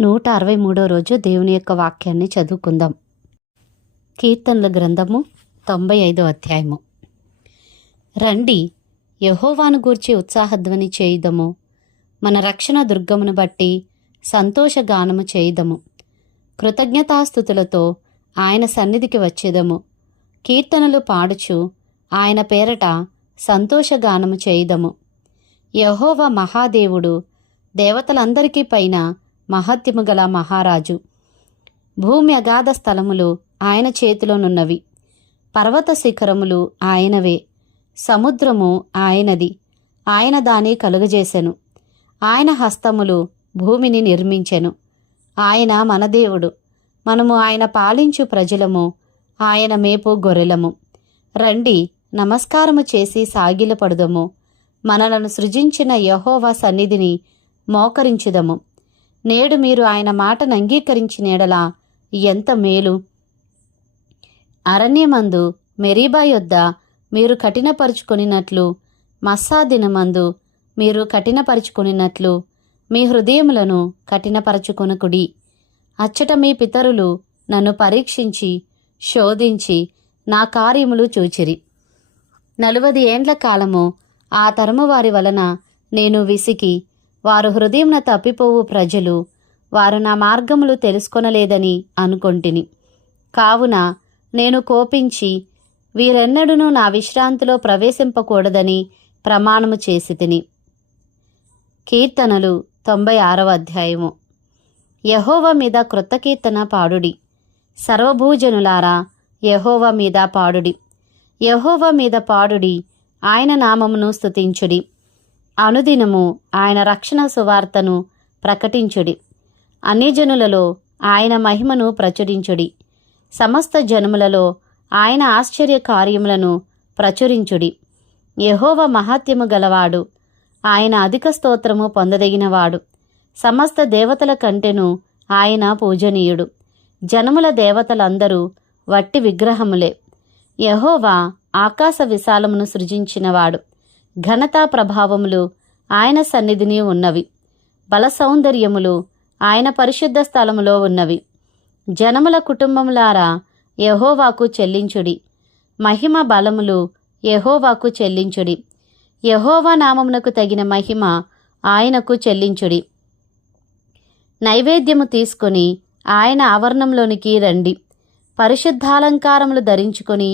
163 రోజు దేవుని యొక్క వాక్యాన్ని చదువుకుందాం. కీర్తనల గ్రంథము 95వ అధ్యాయము. రండి, యెహోవాను గూర్చి ఉత్సాహధ్వని చేయుదము, మన రక్షణ దుర్గమును బట్టి సంతోషగానము చేయుదము. కృతజ్ఞతాస్తుతులతో ఆయన సన్నిధికి వచ్చేదము. కీర్తనలు పాడుచు ఆయన పేరట సంతోషగానము చేయుదము. యెహోవా మహాదేవుడు, దేవతలందరికీ పైన మహత్యము గల మహారాజు. భూమి అగాధ స్థలములు ఆయన చేతిలోనున్నవి, పర్వత శిఖరములు ఆయనవే, సముద్రము ఆయనది, ఆయన దాని కలుగజేసెను. ఆయన హస్తములు భూమిని నిర్మించెను. ఆయన మన దేవుడు, మనము ఆయన పాలించు ప్రజలము, ఆయన మేపు గొర్రెలము. రండి, నమస్కారము చేసి సాగిలపడుదము, మనలను సృజించిన యెహోవా సన్నిధిని మోకరించుదము. నేడు మీరు ఆయన మాటను అంగీకరించిన ఎడల ఎంత మేలు. అరణ్యమందు మెరీబా యొద్ద మీరు కఠినపరుచుకొనినట్లు, మస్సా దినమందు మీరు కఠినపరుచుకొనినట్లు మీ హృదయములను కఠినపరచుకొనకుడి. అచ్చట మీ పితరులు నన్ను పరీక్షించి శోధించి నా కార్యములు చూచిరి. 40 ఏండ్ల కాలము ఆ తరము వారి వలన నేను విసికి, వారు హృదయమున తప్పిపోవు ప్రజలు, వారు నా మార్గములు తెలుసుకొనలేదని అనుకొంటిని. కావున నేను కోపించి వీరెన్నడూనూ నా విశ్రాంతిలో ప్రవేశింపకూడదని ప్రమాణము చేసితిని. కీర్తనలు 96వ అధ్యాయము. యెహోవా మీద క్రొత్త కీర్తన పాడుడి, సర్వభూజనులారా యెహోవా మీద పాడుడి. యెహోవా మీద పాడుడి, ఆయన నామమును స్తుతించుడి. అనుదినము ఆయన రక్షణ సువార్తను ప్రకటించుడి. అన్యజనులలో ఆయన మహిమను ప్రచురించుడి. సమస్త జనములలో ఆయన ఆశ్చర్య కార్యములను ప్రచురించుడి. యెహోవా మహాత్యము గలవాడు, ఆయన అధిక స్తోత్రము పొందదగినవాడు. సమస్త దేవతల కంటెను ఆయన పూజనీయుడు. జనముల దేవతలందరూ వట్టి విగ్రహములే. యెహోవా ఆకాశ విశాలమును సృజించినవాడు. ఘనతా ప్రభావములు ఆయన సన్నిధిని ఉన్నవి. బల సౌందర్యములు ఆయన పరిశుద్ధ స్థలములో ఉన్నవి. జనముల కుటుంబములారా యెహోవాకు చెల్లించుడి. మహిమ బలములు యెహోవాకు చెల్లించుడి. యెహోవా నామమునకు తగిన మహిమ ఆయనకు చెల్లించుడి. నైవేద్యము తీసుకుని ఆయన ఆవరణంలోనికి రండి. పరిశుద్ధాలంకారములు ధరించుకొని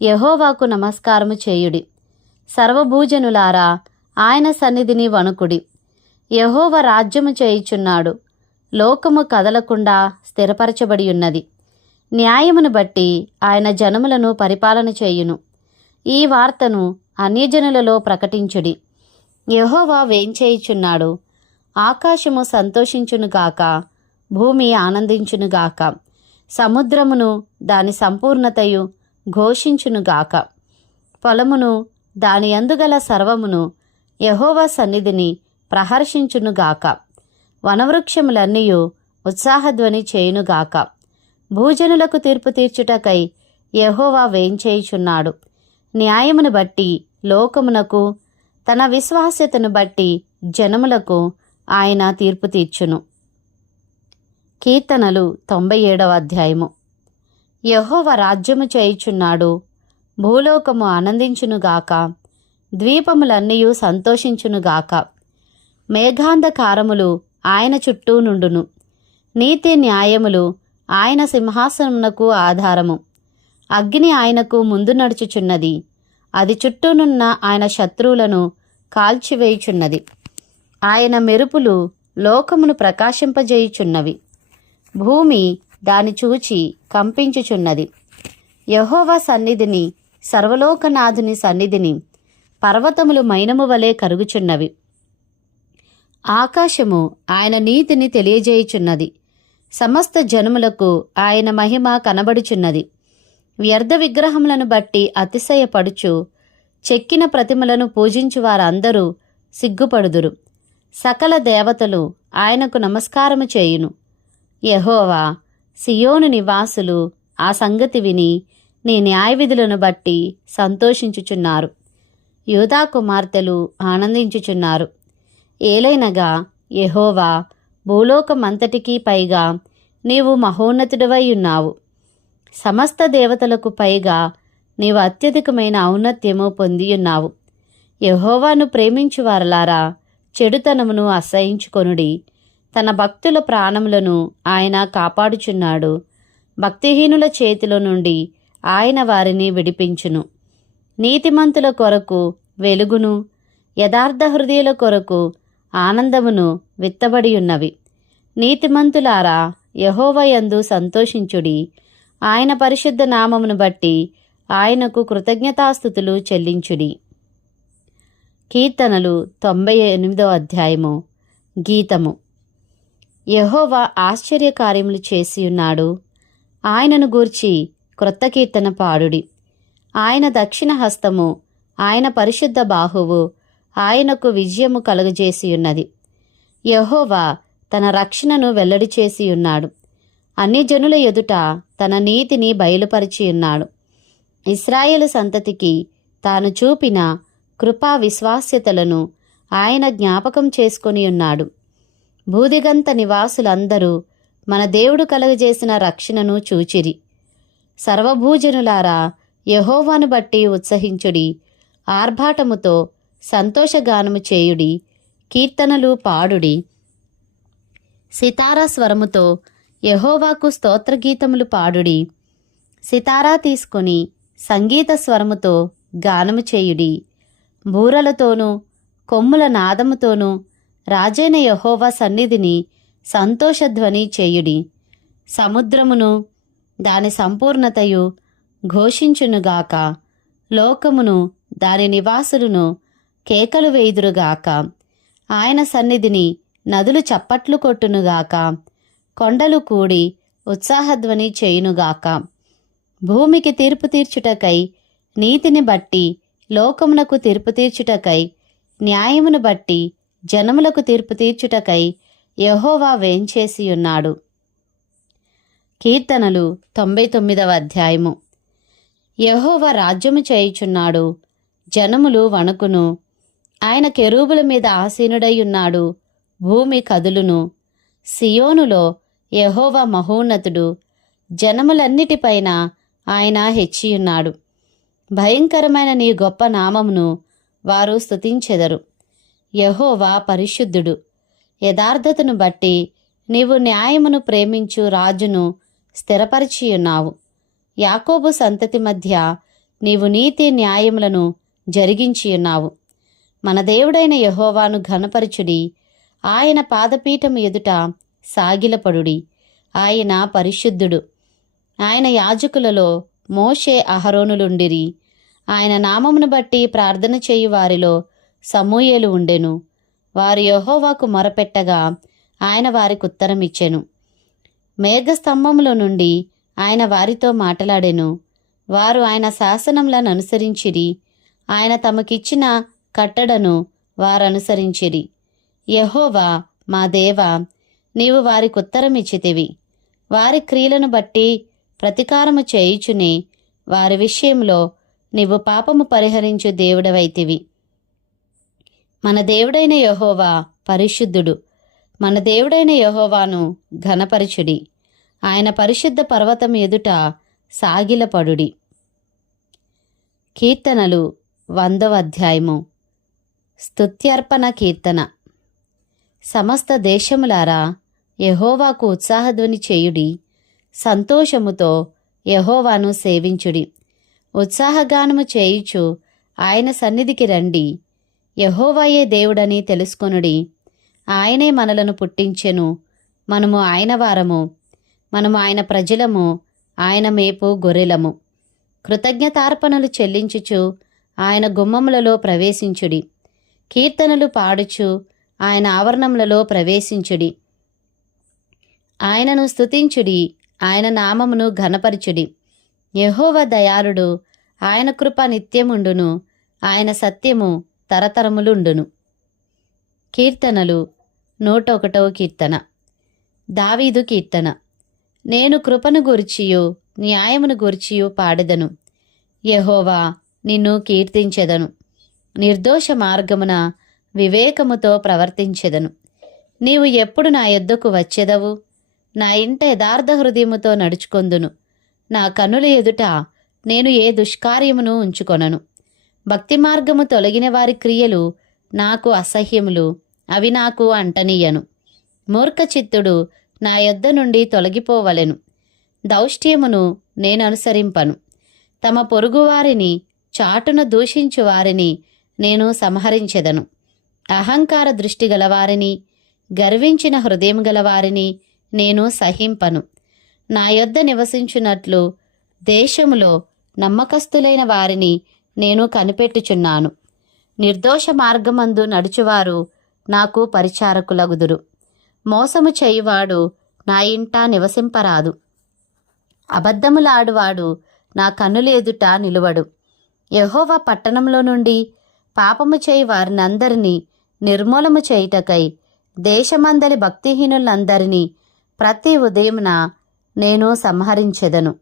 యెహోవాకు నమస్కారము చేయుడి. సర్వభూజనులారా ఆయన సన్నిధిని వణుకుడి. యెహోవా రాజ్యము చేయుచున్నాడు, లోకము కదలకుండా స్థిరపరచబడి ఉన్నది. న్యాయమును బట్టి ఆయన జనములను పరిపాలన చేయును. ఈ వార్తను అన్యజనులలో ప్రకటించుడి. యెహోవా వేంచేయుచున్నాడు, ఆకాశము సంతోషించునుగాక, భూమి ఆనందించునుగాక, సముద్రమును దాని సంపూర్ణతయు ఘోషించునుగాక. పొలమును దాని యందుగల సర్వమును యెహోవా సన్నిధిని ప్రహర్షించునుగాక. వనవృక్షములన్నీయు ఉత్సాహధ్వని చేయునుగాక. భూజనులకు తీర్పు తీర్చుటకై యెహోవా వేంచేయుచున్నాడు. న్యాయమును బట్టి లోకమునకు, తన విశ్వాస్యతను బట్టి జనములకు ఆయన తీర్పు తీర్చును. కీర్తనలు 97వ అధ్యాయము. యెహోవా రాజ్యము చేయుచున్నాడు, భూలోకము ఆనందించునుగాక, ద్వీపములన్నీయు సంతోషించునుగాక. మేఘాంధకారములు ఆయన చుట్టూ నుండును. నీతి న్యాయములు ఆయన సింహాసనమునకు ఆధారము. అగ్ని ఆయనకు ముందు నడుచుచున్నది, అది చుట్టూనున్న ఆయన శత్రువులను కాల్చివేయుచున్నది. ఆయన మెరుపులు లోకమును ప్రకాశింపజేయుచున్నవి. భూమి దాని చూచి కంపించుచున్నది. యెహోవా సన్నిధిని, సర్వలోకనాథుని సన్నిధిని పర్వతములు మైనము వలె కరుగుచున్నవి. ఆకాశము ఆయన నీతిని తెలియజేయుచున్నది. సమస్త జనములకు ఆయన మహిమ కనబడుచున్నది. వ్యర్థ విగ్రహములను బట్టి అతిశయపడుచు చెక్కిన ప్రతిమలను పూజించు వారందరూ సిగ్గుపడుదురు. సకల దేవతలు ఆయనకు నమస్కారము చేయును. యెహోవా, సియోను నివాసులు ఆ సంగతి విని నీ న్యాయవిధులను బట్టి సంతోషించుచున్నారు. యూదా కుమార్తెలు ఆనందించుచున్నారు. ఏలైనగా యెహోవా భూలోకమంతటికీ పైగా నీవు మహోన్నతుడివై ఉన్నావు. సమస్త దేవతలకు పైగా నీవు అత్యధికమైన ఔన్నత్యము పొందియున్నావు. యెహోవాను ప్రేమించువారలారా, చెడుతనమును అసహించుకొనుడి. తన భక్తుల ప్రాణములను ఆయన కాపాడుచున్నాడు. భక్తిహీనుల చేతిలో నుండి ఆయన వారిని విడిపించును. నీతిమంతుల కొరకు వెలుగును, యథార్థ హృదయుల కొరకు ఆనందమును విత్తబడి ఉన్నవి. నీతిమంతులారా, యెహోవా యందు సంతోషించుడి. ఆయన పరిశుద్ధ నామమును బట్టి ఆయనకు కృతజ్ఞతాస్తుతులు చెల్లించుడి. కీర్తనలు 98వ అధ్యాయము. గీతము. యెహోవా ఆశ్చర్యకార్యములు చేసియున్నాడు. ఆయనను గూర్చి క్రొత్త కీర్తన పాడుడి. ఆయన దక్షిణ హస్తము, ఆయన పరిశుద్ధ బాహువు ఆయనకు విజయము కలుగజేసియున్నది. యెహోవా తన రక్షణను వెల్లడి చేసియున్నాడు. అన్ని జనుల ఎదుట తన నీతిని బయలుపరిచియున్నాడు. ఇశ్రాయేలు సంతతికి తాను చూపిన కృపా విశ్వాస్యతలను ఆయన జ్ఞాపకం చేసుకొని ఉన్నాడు. భూదిగంత నివాసులందరూ మన దేవుడు కలుగజేసిన రక్షణను చూచిరి. సర్వభూజనులారా, యెహోవాను బట్టి ఉత్సహించుడి. ఆర్భాటముతో సంతోషగానము చేయుడి. కీర్తనలు పాడుడి. సితారా స్వరముతో యెహోవాకు స్తోత్రగీతములు పాడుడి. సితారా తీసుకొని సంగీత స్వరముతో గానము చేయుడి. బూరలతోనూ కొమ్ముల నాదముతోనూ రాజైన యెహోవా సన్నిధిని సంతోషధ్వని చేయుడి. సముద్రమును దాని సంపూర్ణతయు ఘోషించునుగాక. లోకమును దాని నివాసులను కేకలు వేయుదురుగాక. ఆయన సన్నిధిని నదులు చప్పట్లు కొట్టునుగాక. కొండలు కూడి ఉత్సాహధ్వని చేయునుగాక. భూమికి తీర్పు తీర్చుటకై, నీతిని బట్టి లోకమునకు తీర్పు తీర్చుటకై, న్యాయమును బట్టి జనములకు తీర్పు తీర్చుటకై యెహోవా వేంచేసియున్నాడు. కీర్తనలు 99వ అధ్యాయము. యెహోవా రాజ్యము చేయుచున్నాడు. జనములు వణుకును. ఆయన కెరూబుల మీద ఆసీనుడై ఉన్నాడు. భూమి కదులును. సియోనులో యెహోవా మహోన్నతుడు. జనములన్నిటిపైన ఆయన హెచ్చియున్నాడు. భయంకరమైన నీ గొప్ప నామమును వారు స్తుతించెదరు. యెహోవా పరిశుద్ధుడు. యథార్థతను బట్టి నీవు న్యాయమును ప్రేమించు రాజును స్థిరపరిచియున్నావు. యాకోబు సంతతి మధ్య నీవు నీతి న్యాయములను జరిగించియున్నావు. మన దేవుడైన యెహోవాను ఘనపరచుడి. ఆయన పాదపీఠము ఎదుట సాగిలపడుడి. ఆయన పరిశుద్ధుడు. ఆయన యాజకులలో మోషే అహరోనులుండిరి. ఆయన నామమును బట్టి ప్రార్థన చేయు వారిలో సమూయేలు ఉండెను. వారు యెహోవాకు మొరపెట్టగా ఆయన వారికి ఉత్తరమిచ్చెను. మేఘస్తంభములో నుండి ఆయన వారితో మాటలాడెను. వారు ఆయన శాసనములను అనుసరించిరి. ఆయన తమకిచ్చిన కట్టడను వారనుసరించిరి. యెహోవా మా దేవా, నీవు వారికి ఉత్తరమిచ్చితివి. వారి క్రియలను బట్టి ప్రతికారము చేయుచునే వారి విషయంలో నీవు పాపము పరిహరించు దేవుడవైతివి. మన దేవుడైన యెహోవా పరిశుద్ధుడు. మన దేవుడైన యెహోవాను ఘనపరచుడి. ఆయన పరిశుద్ధ పర్వతం ఎదుట సాగిలపడుడి. కీర్తనలు 100వ అధ్యాయము. స్తుత్యర్పణ కీర్తన. సమస్త దేశములారా, యెహోవాకు ఉత్సాహధ్వని చేయుడి. సంతోషముతో యెహోవాను సేవించుడి. ఉత్సాహగానము చేయుచు ఆయన సన్నిధికి రండి. యెహోవాయే దేవుడని తెలుసుకొనుడి. ఆయనే మనలను పుట్టించెను. మనము ఆయన వారము. మనము ఆయన ప్రజలము. ఆయన మేపు గొర్రెలము. కృతజ్ఞతార్పణలు చెల్లించుచు ఆయన గుమ్మములలో ప్రవేశించుడి. కీర్తనలు పాడుచు ఆయన ఆవరణములలో ప్రవేశించుడి. ఆయనను స్తుతించుడి. ఆయన నామమును ఘనపరచుడి. యెహోవా దయాళుడు. ఆయన కృప నిత్యముండును. ఆయన సత్యము తరతరములుండును. కీర్తనలు 101వ కీర్తన. దావీదు కీర్తన. నేను కృపను గూర్చియు న్యాయమును గూర్చియు పాడెదను. యెహోవా, నిన్ను కీర్తించెదను. నిర్దోష మార్గమున వివేకముతో ప్రవర్తించెదను. నీవు ఎప్పుడు నా యొద్దకు వచ్చెదవు? నా ఇంట యథార్థ హృదయముతో నడుచుకొందును. నా కనుల ఎదుట నేను ఏ దుష్కార్యమును ఉంచుకొనను. భక్తి మార్గము తొలగిన వారి క్రియలు నాకు అసహ్యములు, అవి నాకు అంటనీయను. మూర్ఖచిత్తుడు నా యొద్ద నుండి తొలగిపోవలెను. దౌష్ట్యమును నేననుసరింపను. తమ పొరుగువారిని చాటున దూషించు వారిని నేను సంహరించెదను. అహంకార దృష్టి గలవారిని, గర్వించిన హృదయం గలవారిని నేను సహింపను. నా యొద్ద నివసించున్నట్లు దేశములో నమ్మకస్తులైన వారిని నేను కనిపెట్టుచున్నాను. నిర్దోష మార్గమందు నడుచువారు నాకు పరిచారకులగుదురు. మోసము చేయువాడు నా ఇంట నివసింపరాదు. అబద్ధములాడువాడు నా కన్నుల ఎదుట నిలువడు. యెహోవా పట్టణంలో నుండి పాపము చేయి వారినందరినీ నిర్మూలము చేయుటకై దేశమందలి భక్తిహీనులందరినీ ప్రతి ఉదయమున నేను సంహరించెదను.